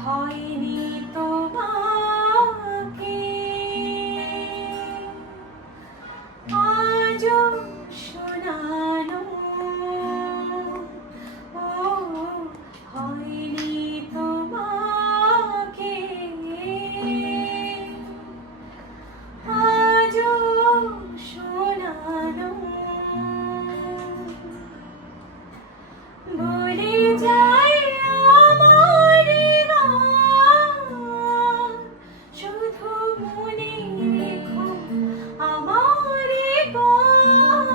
হয়নি তোমাকে আজও শোনানো, ও হয়নি তোমাকে আজও শোনানো। বলে যায় আমার গান, শুধু মনে রেখো আমার গান,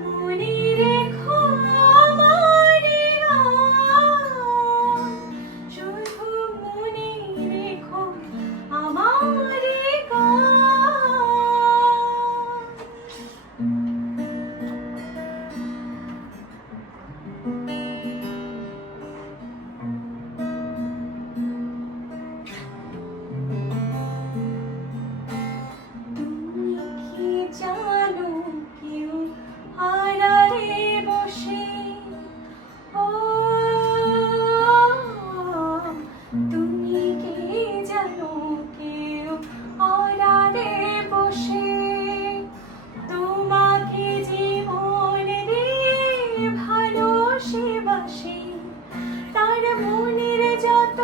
মনে রেখো আমার গান, শুধু মনে রেখো আমার গান। তুমি কি জানো কেউ আড়ালে বসে, ও তুমি কি জানো কেউ আড়ালে বসে তোমাকে জীবন দিয়ে ভালোবাসে, তার মনের যত